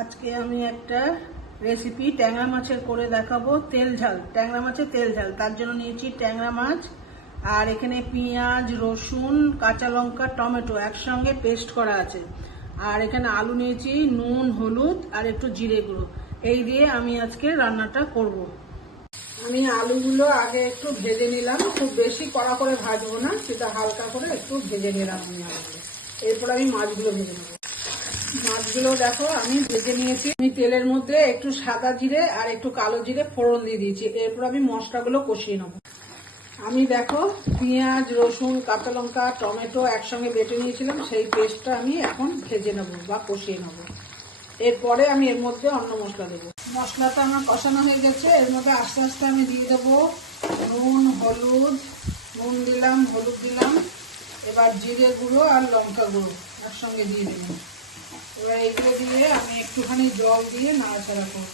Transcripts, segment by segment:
আজকে আমি একটা রেসিপি ট্যাংরা মাছের করে দেখাবো। তেল ঝাল, ট্যাংরা মাছের তেল ঝাল। তার জন্য নিয়েছি ট্যাংরা মাছ, আর এখানে পেঁয়াজ, রসুন, কাঁচা লঙ্কা, টমেটো একসঙ্গে পেস্ট করা আছে। আর এখানে আলু নিয়েছি, নুন, হলুদ আর একটু জিরে গুঁড়ো। এই দিয়ে আমি আজকে রান্নাটা করব। আমি আলুগুলো আগে একটু ভেজে নিলাম, খুব বেশি কড়া করে ভাজবো না, সেটা হালকা করে একটু ভেজে নিলাম আমি আলুগুলো। এরপর আমি মাছগুলো ভেজে নেবো। মাছগুলো দেখো আমি ভেজে নিয়েছি। আমি তেলের মধ্যে একটু সাদা জিরে আর একটু কালো জিরে ফোড়ন দিয়ে দিয়েছি। এরপর আমি মশলাগুলো কষিয়ে নেবো। আমি দেখো পেঁয়াজ, রসুন, কাঁচা লঙ্কা, টমেটো একসঙ্গে বেটে নিয়েছিলাম, সেই পেস্টটা আমি এখন ভেজে নেবো বা কষিয়ে নেবো। এরপরে আমি এর মধ্যে অন্য মশলা দেবো। মশলাটা আমার কষানো হয়ে গেছে। এর মধ্যে আস্তে আস্তে আমি দিয়ে দেবো নুন, হলুদ। নুন দিলাম, হলুদ দিলাম। এবার জিরে গুঁড়ো আর লঙ্কা গুঁড়ো একসঙ্গে দিয়ে দেবো। এবার এইগুলো দিয়ে আমি একটুখানি জল দিয়ে নাড়াচাড়া করব।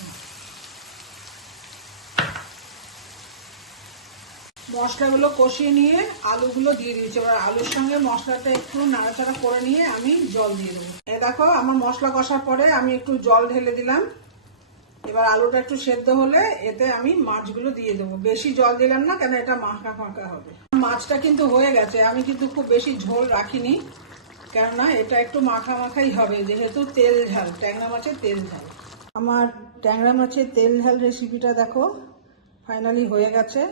মশলাগুলো কষিয়ে নিয়ে আলুগুলো দিয়ে দিয়েছি। এবার আলুর সঙ্গে মশলাটা একটু নাড়াচাড়া করে নিয়ে আমি জল দিয়ে দেবো। এই দেখো আমার মশলা কষার পরে আমি একটু জল ঢেলে দিলাম। এবার আলুটা একটু সেদ্ধ হলে এতে আমি মাছগুলো দিয়ে দেবো। বেশি জল দিলাম না, কেন এটা মাখা মাখা হবে। মাছটা কিন্তু হয়ে গেছে, আমি কিন্তু খুব বেশি ঝোল রাখিনি, কেননা এটা একটু মাখা মাখাই হবে, যেহেতু তেল ঝাল, ট্যাংরা মাছের তেল ঝাল। আমার ট্যাংরা মাছের তেল ঝাল রেসিপিটা দেখো ফাইনালি হয়ে গেছে।